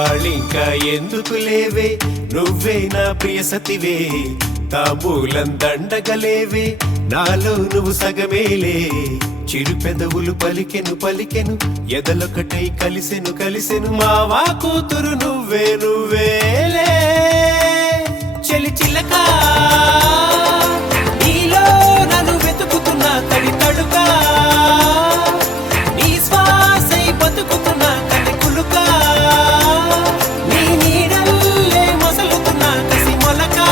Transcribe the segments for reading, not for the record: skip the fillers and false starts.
తాళింకా ఎందుకు లేవే నువ్వే నా ప్రియ సతివే తాంబూలం దండగలేవే నాలో నువ్వు సగమేలే చిరు పెదవులు పలికెను పలికెను ఎదలొకటై కలిసెను కలిసెను మావా కూతురు నువ్వే నువ్వేలే చెలి చిలక నీలో నన్ను వెతుకుతున్నా తడి తడుకా నీ శ్వాసై బతుకుతున్నా కది కులుకా నీ నీడల్లే మొసలుతున్నా కసి మొలకా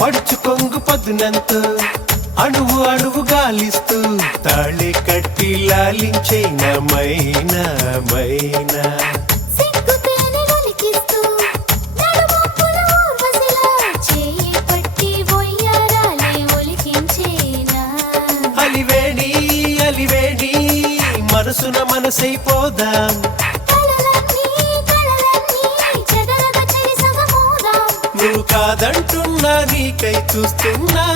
పడుచు కొంగు పదునంతో అణువు అణువు గాలిస్తూ తాళి కట్టి లాలించేన మైనా మైనా అలివేణి అలివేణి మనసున మనసైపోదాం నువ్వు కాదంటున్నా నీకై చూస్తున్నా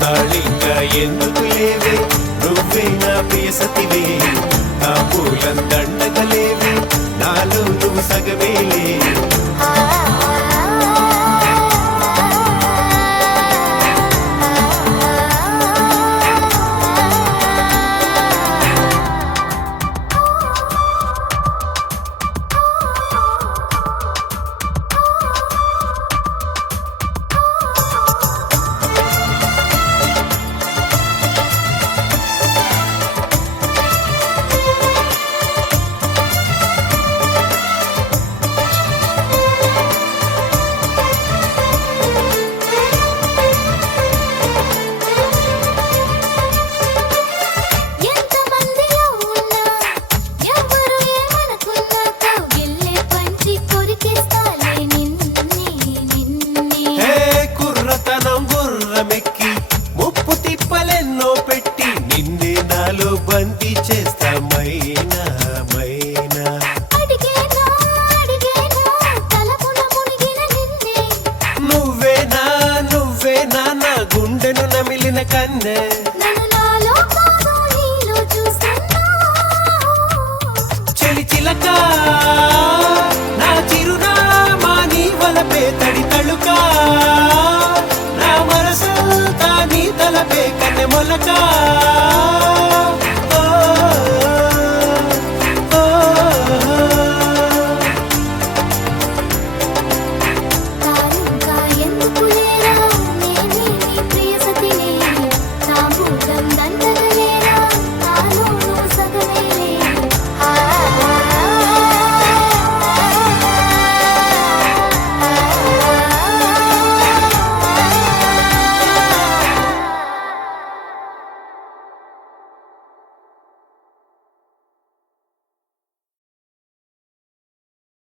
తాళింకా ఎందుకు లేవే నువ్వే నా ప్రియ సతివే తాంబూలం దండగలేవే నాలో నువ్వు సగమేలే ముప్పు తిప్పలెన్నో పెట్టి నిన్నే నాలో బందీ చేస్తా మైనా మైనా నువ్వేనా నువ్వేనా నా గుండెను నమిలిన కన్నె చెలి చిలక